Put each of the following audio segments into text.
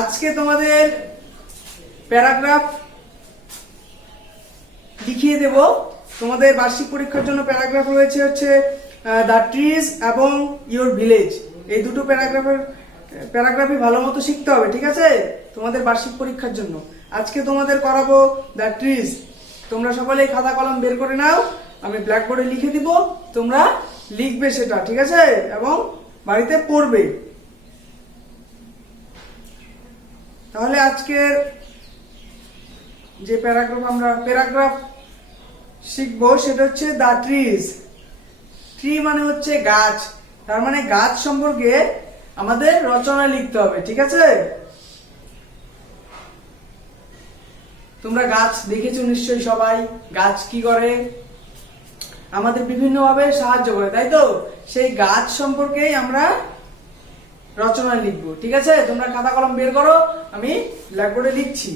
আজকে তোমাদের প্যারাগ্রাফ লিখিয়ে দেব। তোমাদের বার্ষিক পরীক্ষার জন্য প্যারাগ্রাফ রয়েছে হচ্ছে দ্য ট্রিজ এবং ইওর ভিলেজ। এই দুটো প্যারাগ্রাফই ভালো মতো শিখতে হবে, ঠিক আছে, তোমাদের বার্ষিক পরীক্ষার জন্য। আজকে তোমাদের করাবো দ্য ট্রিজ। তোমরা সকলেই খাতা কলম বের করে নাও, আমি ব্ল্যাকবোর্ডে লিখে দিব, তোমরা লিখবে সেটা, ঠিক আছে, এবং বাড়িতে পড়বে। তাহলে আজকের যে প্যারাগ্রাফ শিখবো সেটা হচ্ছে দ্য ট্রিজ। ট্রি মানে হচ্ছে গাছ, তার মানে গাছ সম্পর্কে আমাদের রচনা লিখতে হবে, ঠিক আছে। তোমরা গাছ দেখেছো নিশ্চয়ই সবাই। গাছ কি করে? আমাদের বিভিন্ন ভাবে সাহায্য করে, তাই তো? সেই গাছ সম্পর্কেই আমরা রচনা লিখবো, ঠিক আছে। তোমরা খাতা কলম বের করো, আমি ব্ল্যাকবোর্ডে লিখছি।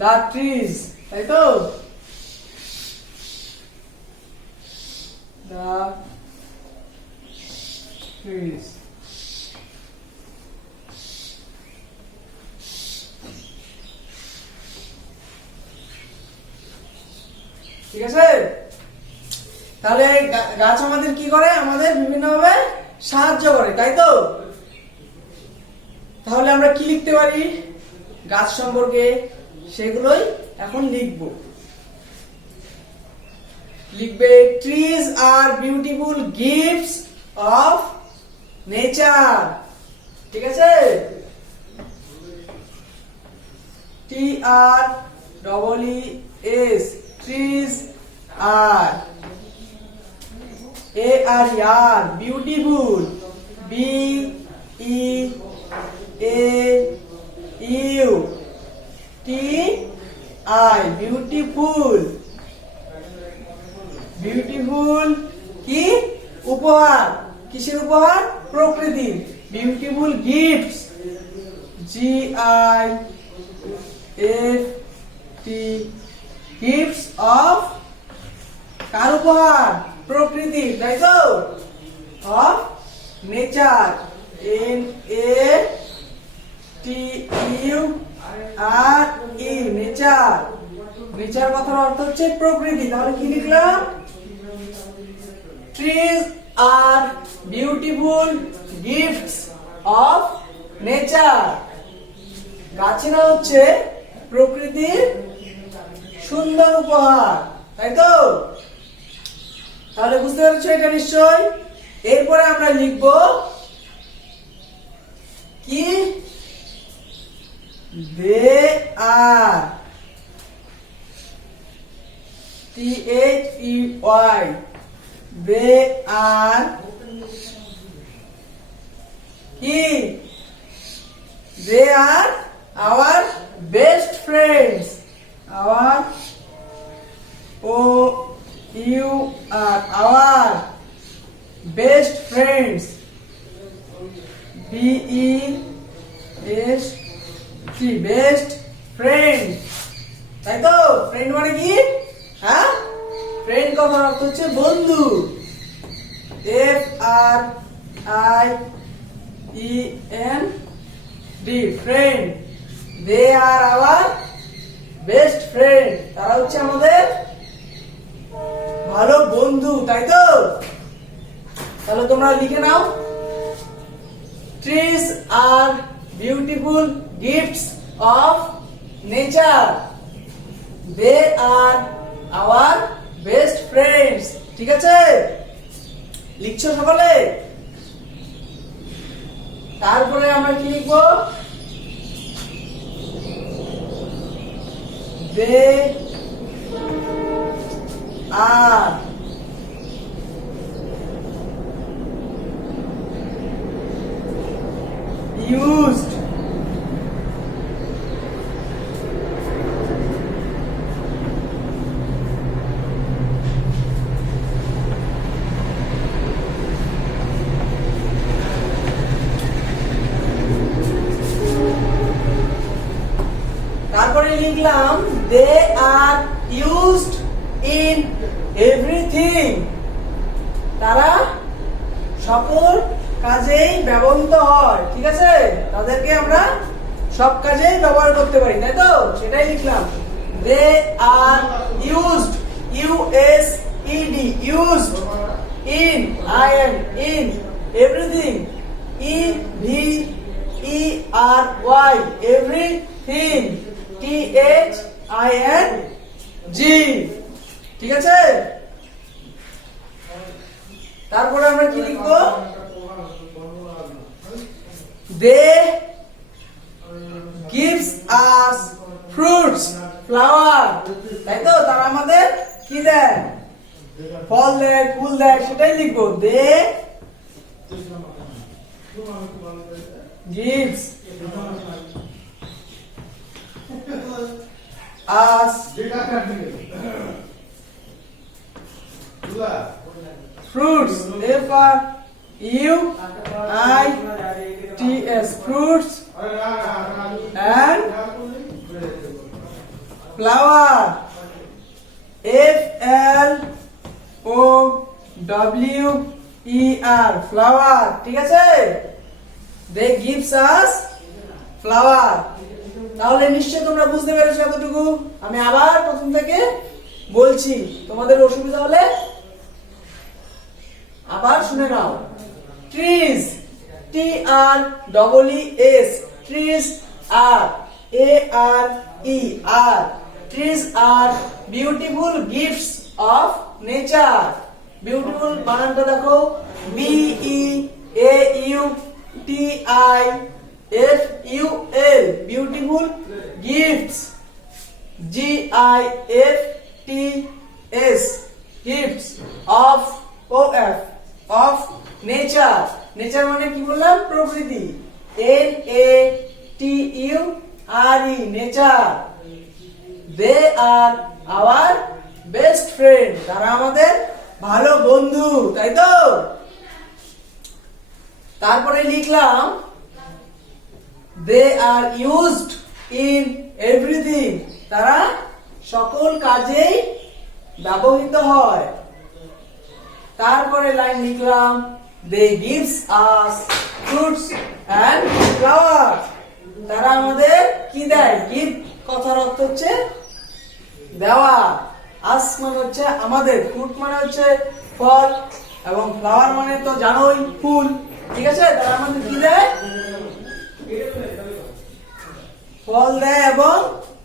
দ্য ট্রিজ, তাই তো? The trees. ঠিক আছে। তাহলে গাছ আমাদের কি করে? আমাদের বিভিন্ন ভাবে সাহায্য করে, তাই তো? তাহলে আমরা কি লিখতে পারি গাছ সম্পর্কে, সেগুলোই এখন লিখবে। Trees are beautiful gifts of nature, ঠিক আছে। TREES, trees are AR, beautiful, BEAUTI, beautiful. Beautiful কি? উপহার। কিসের উপহার? প্রকৃতির। Beautiful gifts, GIFT, gifts of, কার উপহার? প্রকৃতির, তাই তো? Of nature, NATURE, nature. Nature কথার অর্থ হচ্ছে প্রকৃতি। তাহলে কি লিখলাম? Trees are beautiful gifts of nature. গাছেরা হচ্ছে প্রকৃতির সুন্দর উপহার, তাই তো? তাহলে বুঝতে পারছো এটা নিশ্চয়। এরপরে আমরা লিখব কি? They R, THEY, they are কি? They are our best friends. Our, our best friends, BEST, best friend, তাই তো? ফ্রেন্ড মানে কি? হ্যাঁ, ফ্রেন্ড কথার অর্থ হচ্ছে বন্ধু। FRIEND, friend. They are our best friend, তারা হচ্ছে আমাদের ভালো বন্ধু, তাই তো? তাহলে তোমরা লিখে নাও, trees are beautiful gifts of nature, they are our best friends, ঠিক আছে? লিখছো সকলে? তারপরে আমরা কি লিখবো? দে আর used তারপরে লিখলাম they are used in everything, তারা সকল কাজেই ব্যবহৃত হয়। ঠিক আছে, তাদেরকে আমরা সব কাজেই ব্যবহার করতে পারি, তাই তো? সেটাই লিখলাম। They are used, U S E D, used in, I N, in everything, EVERY, everything, THING। ঠিক আছে, তারপরে আমরা কি লিখবো? দে gives us fruits, flower, তাই তো? তারা আমাদের কি দেয়? ফল দেয়, ফুল দেয়, সেটাই লিখবো। দে gives us fruits, FRUITS, fruits, and flower, FLOWER, flower। ঠিক আছে, they gives us flower। তাহলে নিশ্চয় তোমরা বুঝতে পেরেছো এতটুকু। আমি আবার প্রথম থেকে বলছি, তোমাদের অসুবিধা হলে আবার শুনে নাও। Trees, TREES, trees are, ARER, trees are beautiful gifts of nature। Beautiful বানানটা দেখো, BEAUTIFUL, beautiful gifts, GIFTS, gifts of of nature। Nature মানে কি বললাম? প্রকৃতি। NATURE, nature. They are our best friend, তারা আমাদের ভালো বন্ধু, তাই তো? তারপরে লিখলাম they are used in everything, তারা সকল কাজেই ব্যবহৃত হয়। তারপরে লাইন লিখলাম they gives us fruits and flowers, তারা আমাদের কি দেয়? গিভ কথার অর্থ হচ্ছে দেওয়া, আস মানে হচ্ছে আমাদের, ফ্রুট মানে হচ্ছে ফল, এবং ফ্লাওয়ার মানে তো জানোই ফুল। ঠিক আছে, তারা আমাদের কি দেয়? ফল দেয় এবং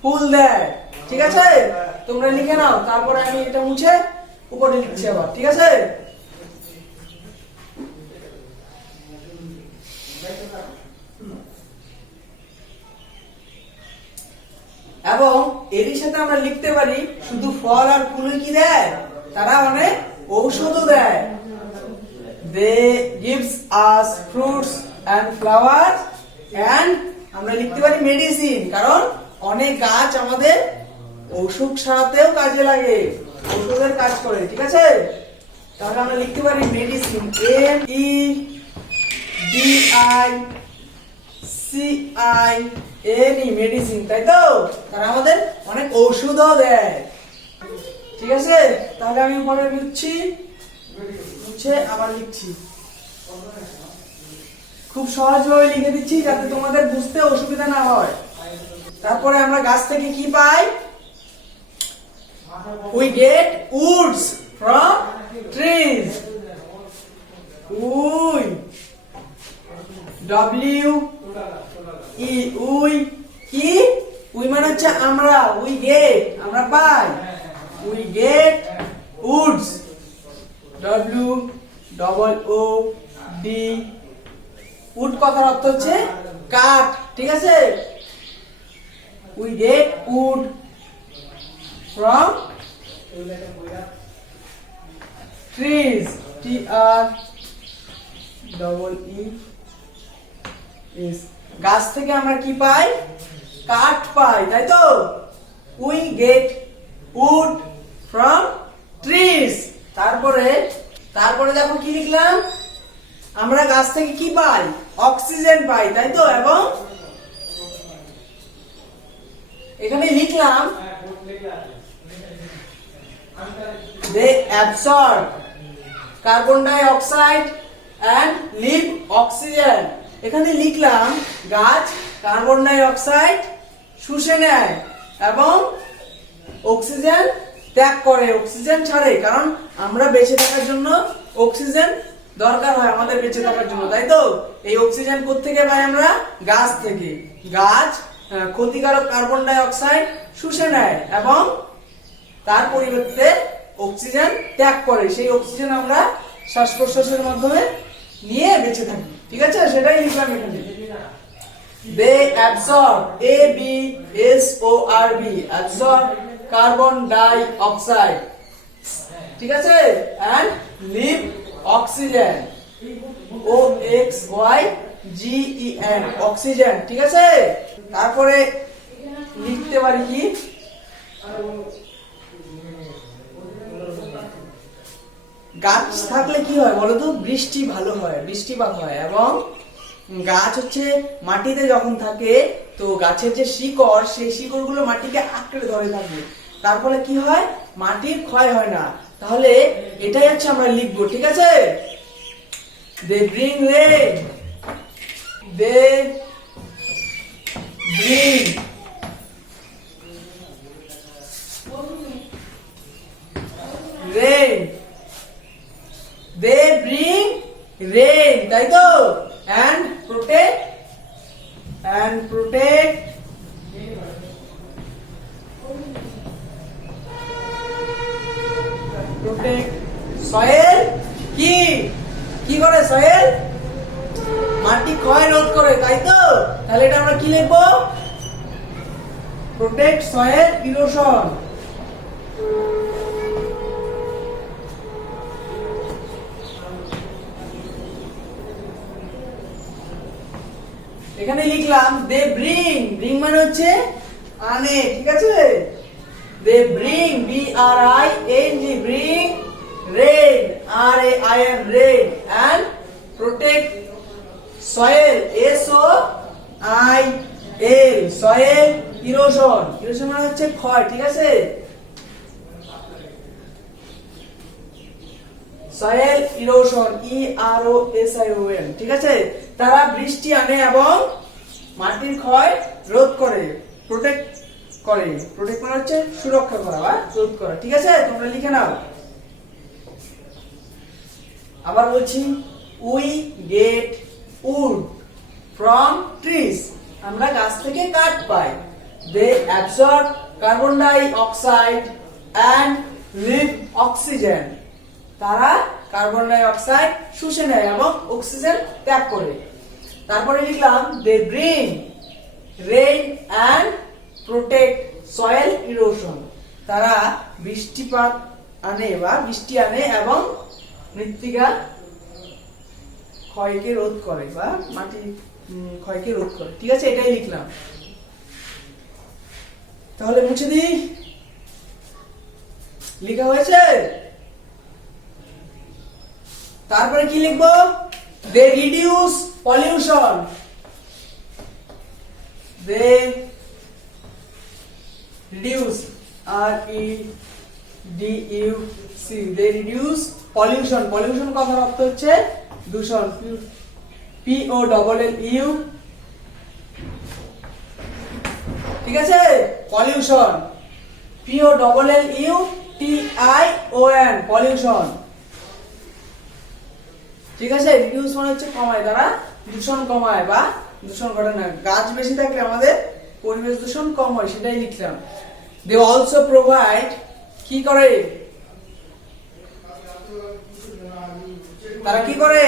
ফুল দেয়। ঠিক আছে, তোমরা লিখে নাও। তারপরে আমি এটা মুছে উপরে লিখছি আবার। ঠিক আছে, এবং এরই সাথে আমরা লিখতে পারি শুধু ফল আর ফুল কি দেয়? তারা অনেক ঔষধও দেয়। They gives us fruits and flowers, and আমরা লিখতে পারি মেডিসিন, কারণ অনেক গাছ আমাদের অসুখ সারাতেও কাজে লাগে, ঔষধের কাজ করে। ঠিক আছে, তাহলে আমরা লিখতে পারি মেডিসিন, MEDICINE, মেডিসিন, তাই তো? তারা আমাদের অনেক ঔষধও দেয়। ঠিক আছে, তাহলে আমি উপরে লিখছি, মুছে আবার লিখছি, খুব সহজভাবে লিখে দিচ্ছি যাতে তোমাদের বুঝতে অসুবিধা না হয়। তারপরে আমরা গাছ থেকে কি পাই? We get woods from trees, we, we কি? উই মানে হচ্ছে আমরা, উই গেট, আমরা পাই, we get woods, WOOD, wood কথার অর্থ হচ্ছে কাঠ। ঠিক আছে, we get wood from trees, TREES, গাছ থেকে আমরা কি পাই? কাঠ পাই, তাই তো? We get wood from trees. তারপরে দেখো কি লিখলাম? আমরা গাছ থেকে কি পাই? অক্সিজেন পাই, তাই তো? এবং এখানে লিখলাম They absorb carbon dioxide and leave oxygen. এখানে লিখলাম গাছ কার্বন ডাই অক্সাইড শুষে নেয় এবং অক্সিজেন ত্যাগ করে, অক্সিজেন ছাড়ে, কারণ আমরা বেঁচে থাকার জন্য অক্সিজেন দরকার হয় আমাদের বেঁচে থাকার জন্য, তাই তো? এই অক্সিজেন কোত্থেকে পাই আমরা? গাছ থেকে। গাছ ক্ষতিকারক কার্বন ডাই অক্সাইড শুষে নেয় এবং তার পরিবর্তে অক্সিজেন ত্যাগ করে, সেই অক্সিজেন আমরা শ্বাস প্রশ্বাসের মাধ্যমে নিয়ে বেঁচে থাকি, ঠিক আছে? সেটাই লিখলাম এখানে। They absorb, ABSORB, absorb carbon dioxide, ঠিক আছে, and leave oxygen, OXYGEN, oxygen, ঠিক আছে? তারপরে লিখতে পারি কি, গাছ থাকলে কি হয় বলো তো? বৃষ্টি ভালো হয়, বৃষ্টিপাত হয়, এবং গাছ হচ্ছে মাটিতে যখন থাকে তো গাছের যে শিকড়, সেই শিকড়গুলো মাটিকে আঁকড়ে ধরে থাকে, তার ফলে কি হয়? মাটির ক্ষয় হয় না। তাহলে এটাই হচ্ছে আমরা লিখবো, ঠিক আছে? They bring rain, they bring rain, they bring rain, তাই তো? and protect soil, কি করে? soil মাটি ক্ষয় রোধ করে, তাই তো? তাহলে এটা আমরা কি লিখবো? protect soil erosion। এখানে লিখলাম দে ব্রিং মানে হচ্ছে আনে, ঠিক আছে? They bring, BRING, bring rain, RAIN, rain, and protect soil, SOIL, soil erosion, erosion মানে হচ্ছে ক্ষয়, ঠিক আছে? soil erosion, EROSION, ঠিক আছে? তারা বৃষ্টি আনে এবং মাটির ক্ষয় রোধ করে, প্রোটেক্ট করে। প্রোটেক্ট মানে হচ্ছে সুরক্ষা করা বা রোধ করা, ঠিক আছে? তোমরা লিখে নাও। আবার বলছি, we get wood from trees, আমরা গাছ থেকে কাঠ পাই। They absorb carbon dioxide and leave oxygen, তারা কার্বন ডাই অক্সাইড শুষে নেয় এবং অক্সিজেন ত্যাগ করে। তারপরে লিখলাম they bring rain and protect soil erosion, তারা বৃষ্টিপাত আনে বা বৃষ্টি আনে এবং মৃত্তিকা ক্ষয়কে রোধ করে বা মাটির ক্ষয়কে রোধ করে, ঠিক আছে? এটাই লিখলাম। তাহলে মুছে দিই, লেখা হয়েছে। তারপরে কি লিখবো? দে রিডিউস পলিউশন, দে রিডিউস, REDUC, দে রিডিউস পলিউশন। পলিউশন কথার অর্থ হচ্ছে দূষণ, POLLU, ঠিক আছে? পলিউশন, POLLUTION, পলিউশন, ঠিক আছে? রিডিউস মানে হচ্ছে কমায়, তারা দূষণ কমায় বা দূষণ ঘটে না। গাছ বেশি থাকলে আমাদের পরিবেশ দূষণ কম হয়, সেটাই লিখলাম। দে অলসো প্রোভাইড, কি করে? তারা কি করে?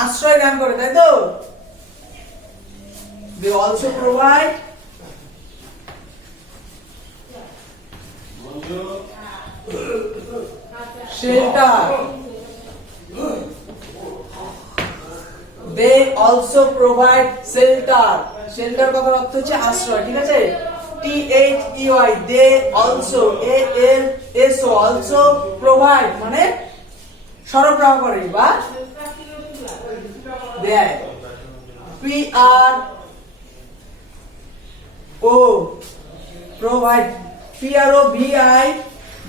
আশ্রয় দান করে, তাই তো? They also provide shelter, they also provide shelter, shelter কথার অর্থ হচ্ছে আশ্রয়, ঠিক আছে? THEY, they also, ALSO, also provide মানে সরবরাহ করে বা দেয়। PRO, provide, PROVIDE,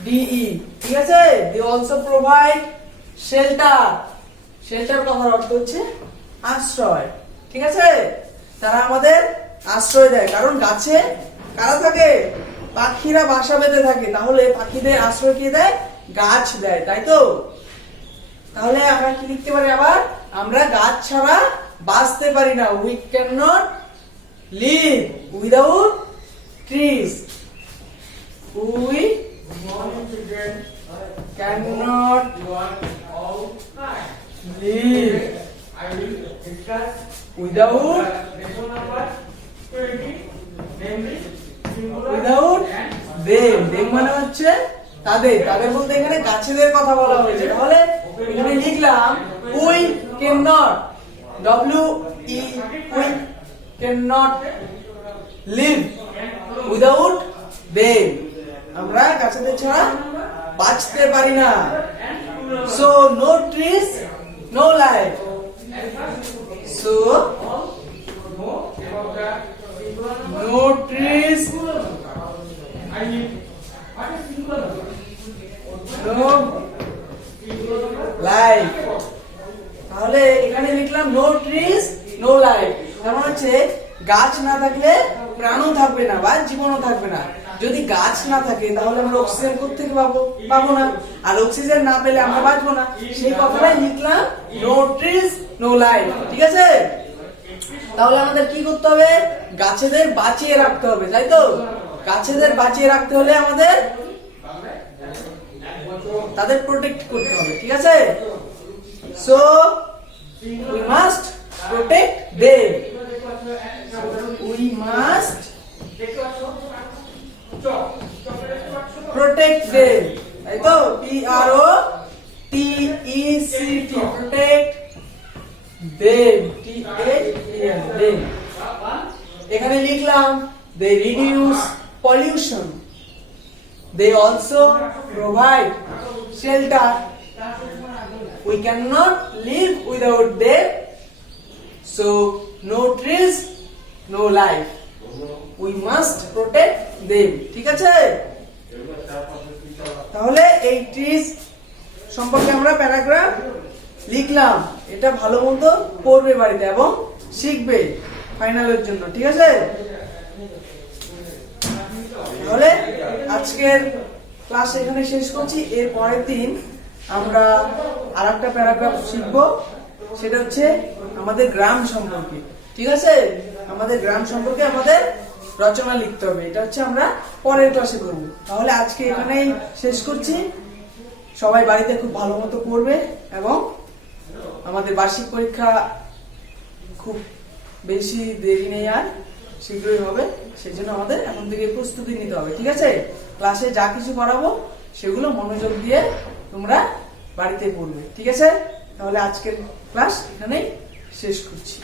DE, ঠিক আছে? They also provide shelter. Shelter কথার অর্থ হচ্ছে আশ্রয়, ঠিক আছে? তারা আমাদের আশ্রয় দেয়, কারণ গাছে কারা থাকে? পাখিরা বাসা বেঁধে থাকে, তাহলে পাখিদের আশ্রয় কে দেয়? গাছ দেয়, তাই তো? তাহলে আমরা কি লিখতে পারি আবার? আমরা গাছ ছাড়া বাঁচতে পারি না। We can not live without trees. We can not live without them. Them মানে হচ্ছে তাদের, তাদের বলতে এখানে গাছেদের কথা বলা হয়েছে। তাহলে এখানে লিখলাম we cannot, we cannot live without them. আমরা গাছেদের ছাড়া বাঁচতে পারি না। So no trees, no life. So no trees, no life. তাহলে এখানে লিখলাম no trees, no life. তার মানে হচ্ছে গাছ না থাকলে প্রাণও থাকবে না বা জীবনও থাকবে না। যদি গাছ না থাকে তাহলে আমরা অক্সিজেন কোত্থেকে পাবো না, আর অক্সিজেন না পেলে আমরা বাঁচবো না। সেই কথাটাই লিখলাম নো ট্রিজ নো লাইফ, ঠিক আছে? তাহলে আমাদের কি করতে হবে? গাছেদের বাঁচিয়ে রাখতে হবে, তাই তো? গাছেদের বাঁচিয়ে রাখতে হলে আমাদের তাদের প্রোটেক্ট করতে হবে, ঠিক আছে? So we must protect them. We must protect them, তাই তো? PROTECT, protect them, them. এখানে লিখলাম they reduce pollution, they also provide shelter, we cannot live without them, so no trees, no life, we must protect them, ঠিক আছে? তাহলে এই trees সম্পর্কে আমরা প্যারাগ্রাফ লিখলাম। এটা ভালো মতো পড়বে বাড়িতে এবং শিখবে ফাইনালের জন্য, ঠিক আছে? তাহলে আজকের ক্লাস এখানে শেষ করছি। এর পরের দিন আমরা আরেকটা প্যারাগ্রাফ শিখবো, সেটা হচ্ছে আমাদের গ্রাম সম্পর্কে, ঠিক আছে? আমাদের গ্রাম সম্পর্কে আমাদের রচনা লিখতে হবে। এটা হচ্ছে আমরা পরের ক্লাসে করব। তাহলে আজকে এখানেই শেষ করছি। সবাই বাড়িতে খুব ভালো মতো পড়বে এবং আমাদের বার্ষিক পরীক্ষা খুব বেশি দেরি নেই, আর শীঘ্রই হবে। সেই জন্য আমাদের এখন থেকে প্রস্তুতি নিতে হবে, ঠিক আছে? ক্লাসে যা কিছু করাবো সেগুলো মনোযোগ দিয়ে তোমরা বাড়িতে পড়বে, ঠিক আছে? তাহলে আজকের ক্লাস এখানেই শেষ করছি।